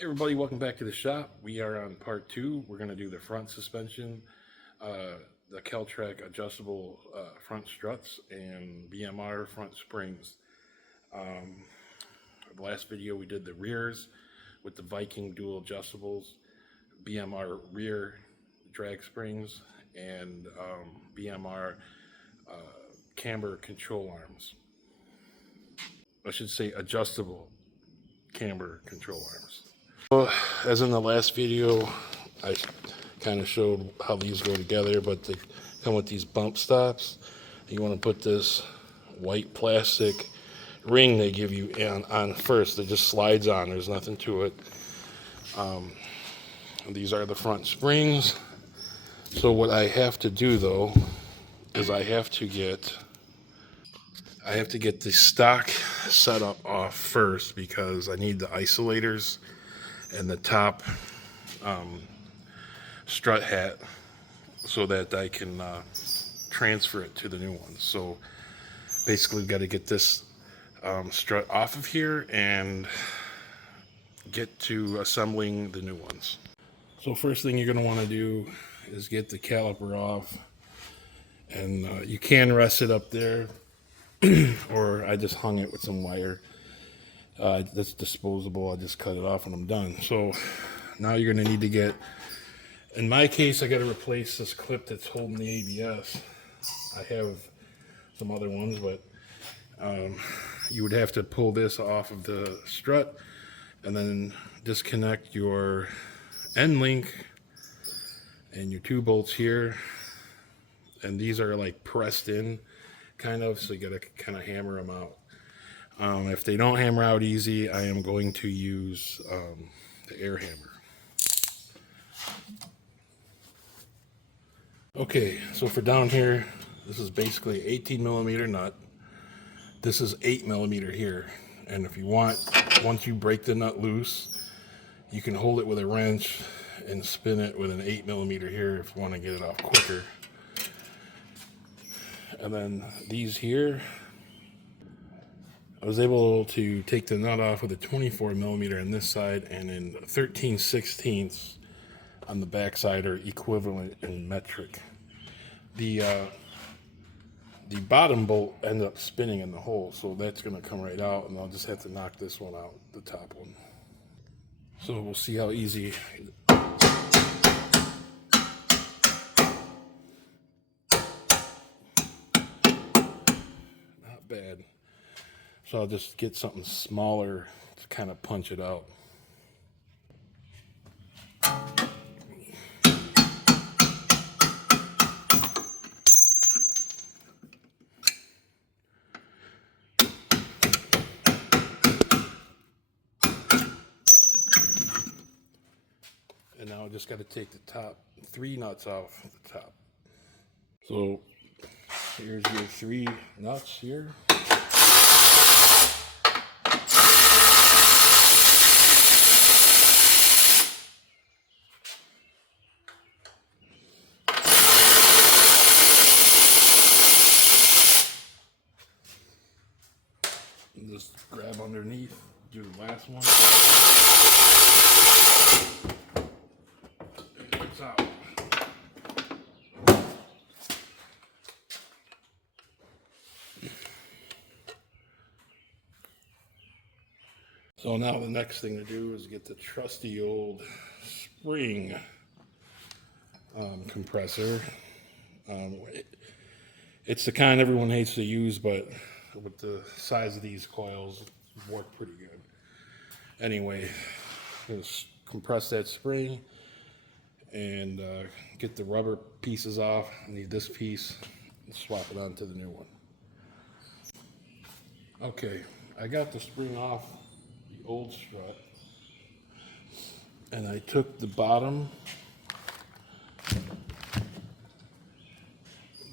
Hey everybody, welcome back to the shop. We are on part two. We're going to do the front suspension, the Kelltrac adjustable front struts, and BMR front springs. Um, the last video we did the rears with the Viking dual adjustables, BMR rear drag springs, and BMR camber control arms. I should say adjustable camber control arms. Well, as in the last video, I kind of showed how these go together, but they come with these bump stops. You want to put this white plastic ring they give you on first. It just slides on. There's nothing to it. These are the front springs. So what I have to do though is I have to get the stock setup off first because I need the isolators and the top strut hat so that I can transfer it to the new one. So basically got to get this strut off of here and get to assembling the new ones. So first thing you're going to want to do is get the caliper off, and you can rest it up there or I just hung it with some wire. That's disposable. I just cut it off and I'm done. So now you're going to need to get, in my case, I got to replace this clip that's holding the ABS. I have some other ones, but you would have to pull this off of the strut and then disconnect your end link and your two bolts here. And these are like pressed in kind of, so you got to kind of hammer them out. If they don't hammer out easy, I am going to use the air hammer. Okay, so for down here, this is basically 18 millimeter nut. This is 8 millimeter here. And if you want, once you break the nut loose, you can hold it with a wrench and spin it with an 8 millimeter here if you want to get it off quicker. And then these here, I was able to take the nut off with a 24 millimeter on this side and then 13/16 on the back side, are equivalent in metric. The bottom bolt ended up spinning in the hole, so that's going to come right out, and I'll just have to knock this one out, the top one. So we'll see how easy. Not bad. So I'll just get something smaller to kind of punch it out. And now I just got to take the top 3 nuts off the top. So here's your 3 nuts here. And just grab underneath, do the last one. It's out. So now the next thing to do is get the trusty old spring compressor. It's the kind everyone hates to use, but with the size of these coils, it work pretty good. Anyway, just compress that spring and get the rubber pieces off. I need this piece and swap it onto the new one. Okay, I got the spring off the old strut, and I took the bottom,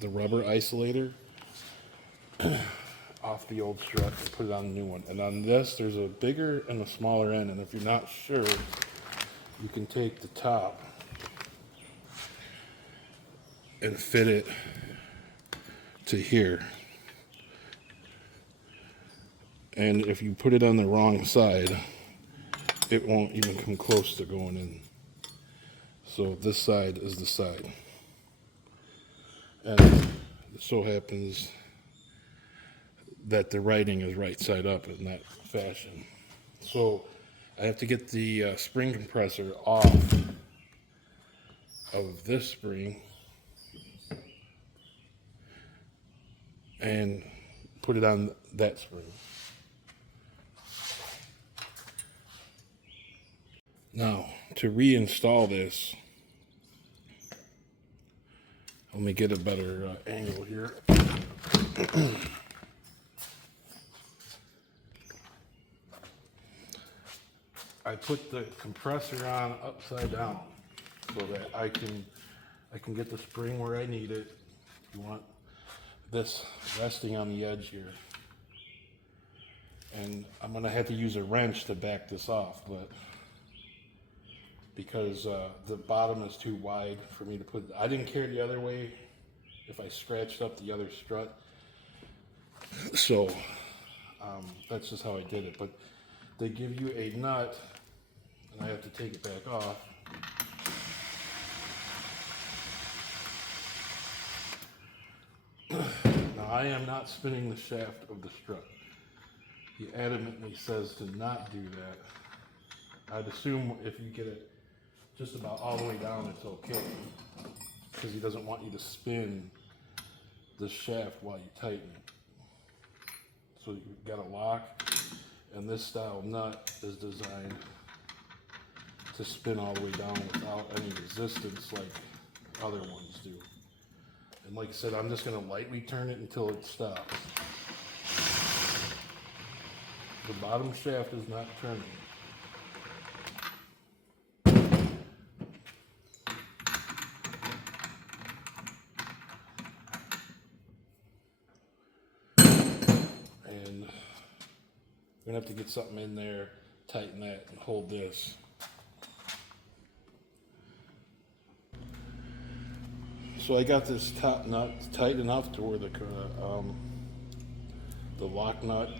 the rubber isolator, off the old strut and put it on the new one. And on this, there's a bigger and a smaller end, and if you're not sure, you can take the top and fit it to here. And if you put it on the wrong side, it won't even come close to going in. So this side is the side. And it so happens that the writing is right side up in that fashion. So I have to get the spring compressor off of this spring and put it on that spring. Now, to reinstall this, let me get a better angle here. I put the compressor on upside down so that I can get the spring where I need it. You want this resting on the edge here. And I'm gonna have to use a wrench to back this off, but because the bottom is too wide for me to put, I didn't care the other way if I scratched up the other strut. So that's just how I did it. But they give you a nut, and I have to take it back off. Now I am not spinning the shaft of the strut. He adamantly says to not do that. I'd assume if you get it just about all the way down, it's okay, because he doesn't want you to spin the shaft while you tighten it. So you've got a lock, and this style nut is designed to spin all the way down without any resistance like other ones do. And like I said, I'm just going to lightly turn it until it stops. The bottom shaft is not turning. And we're going to have to get something in there, tighten that, and hold this. So I got this top nut tight enough to where the lock nut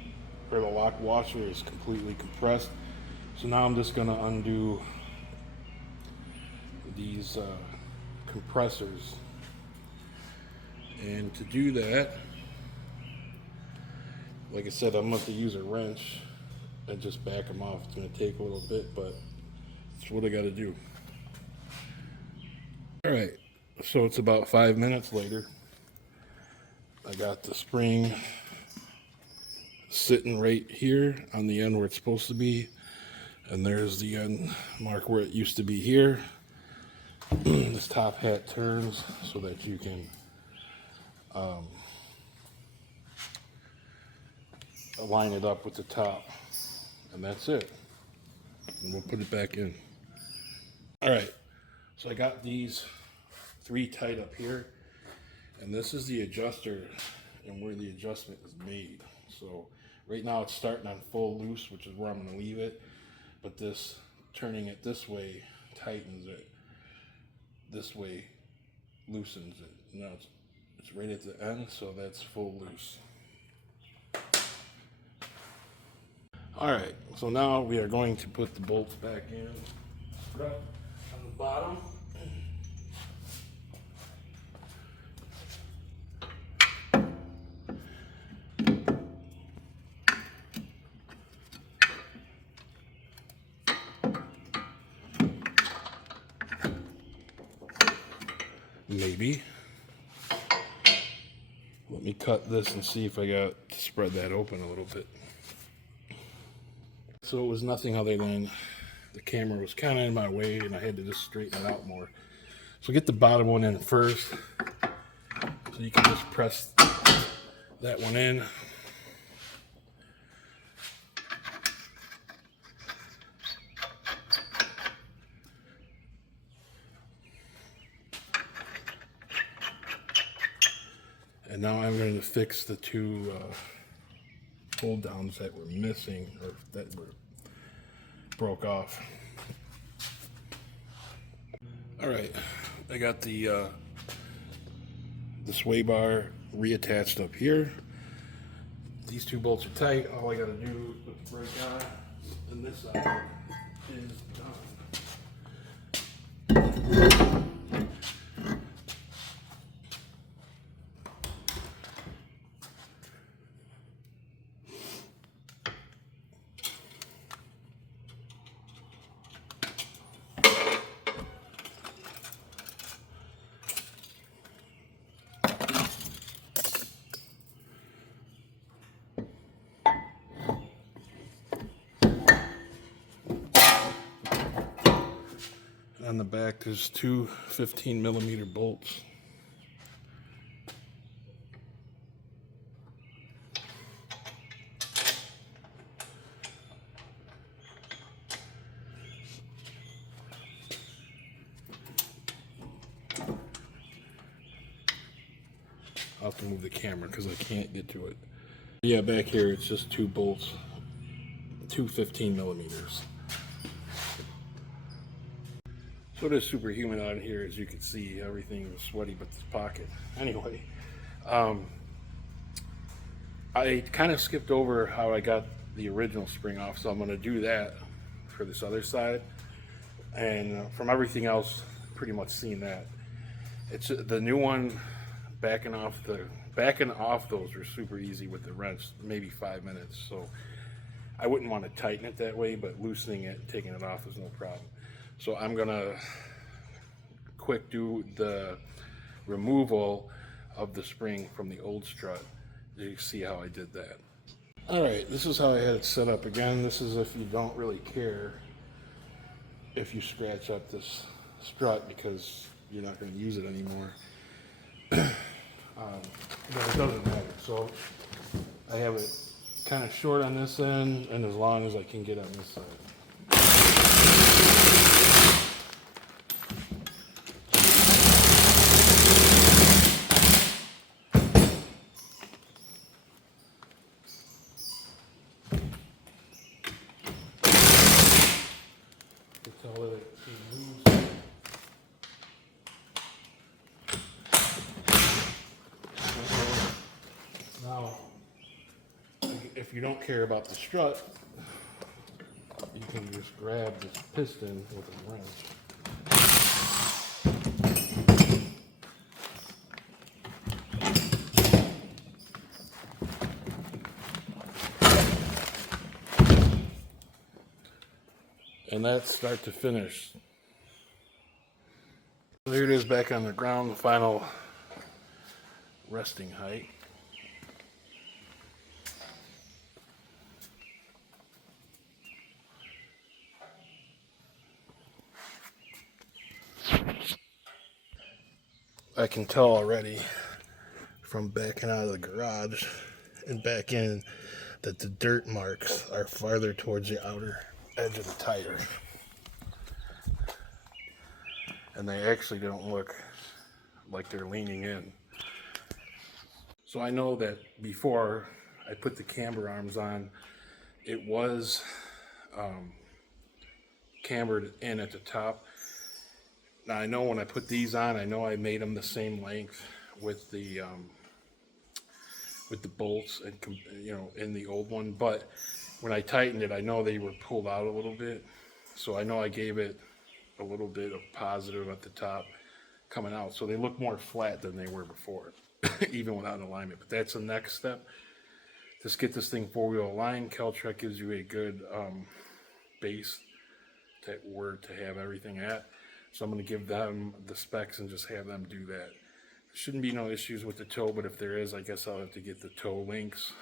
or the lock washer is completely compressed. So now I'm just going to undo these compressors. And to do that, like I said, I'm going to have to use a wrench and just back them off. It's going to take a little bit, but it's what I got to do. All right. So it's about 5 minutes later. I got the spring sitting right here on the end where it's supposed to be. And there's the end mark where it used to be here. This top hat turns so that you can line it up with the top. And that's it. And we'll put it back in. All right. So I got these 3 tight up here, and this is the adjuster and where the adjustment is made. So right now it's starting on full loose, which is where I'm going to leave it, but this turning it this way tightens it, this way loosens it. Now it's right at the end, so that's full loose. All right, so now we are going to put the bolts back in. Strut on the bottom. Maybe. Let me cut this and see if I got to spread that open a little bit. So it was nothing other than the camera was kind of in my way and I had to just straighten it out more. So get the bottom one in first. So you can just press that one in. And now I'm going to fix the 2 hold downs that were missing, or that were broke off. All right, I got the sway bar reattached up here. These 2 bolts are tight. All I got to do is put the brake on and this side. is done. On the back, there's two 15mm bolts. I'll have to move the camera because I can't get to it. Yeah, back here it's just two bolts, two 15mm. So it is super humid out here, as you can see. Everything is sweaty but this pocket. Anyway, I kind of skipped over how I got the original spring off, so I'm going to do that for this other side. And from everything else, pretty much seen that. It's the new one. Backing off those were super easy with the wrench, maybe 5 minutes. So I wouldn't want to tighten it that way, but loosening it, taking it off is no problem. So I'm gonna quick do the removal of the spring from the old strut. You can see how I did that. All right, this is how I had it set up. Again, this is if you don't really care if you scratch up this strut because you're not going to use it anymore. But it doesn't matter. So I have it kind of short on this end and as long as I can get on this side. I'll let it be loose. Now, if you don't care about the strut, you can just grab this piston with a wrench. And that's start to finish. So here it is back on the ground, the final resting height. I can tell already from backing out of the garage and back in that the dirt marks are farther towards the outer edge of the tire. And they actually don't look like they're leaning in. So I know that before I put the camber arms on, it was cambered in at the top. Now I know when I put these on, I know I made them the same length with the bolts and in the old one, but when I tightened it, I know they were pulled out a little bit. So I know I gave it a little bit of positive at the top coming out. So they look more flat than they were before, even without alignment. But that's the next step. Just get this thing four-wheel aligned. Kelltrac gives you a good base to have everything at. So I'm going to give them the specs and just have them do that. Shouldn't be no issues with the toe, but if there is, I guess I'll have to get the toe links.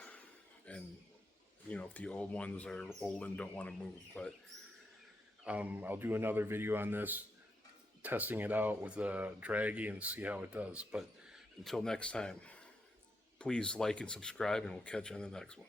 And, if the old ones are old and don't want to move. But I'll do another video on this, testing it out with a draggy and see how it does. But until next time, please like and subscribe, and we'll catch you on the next one.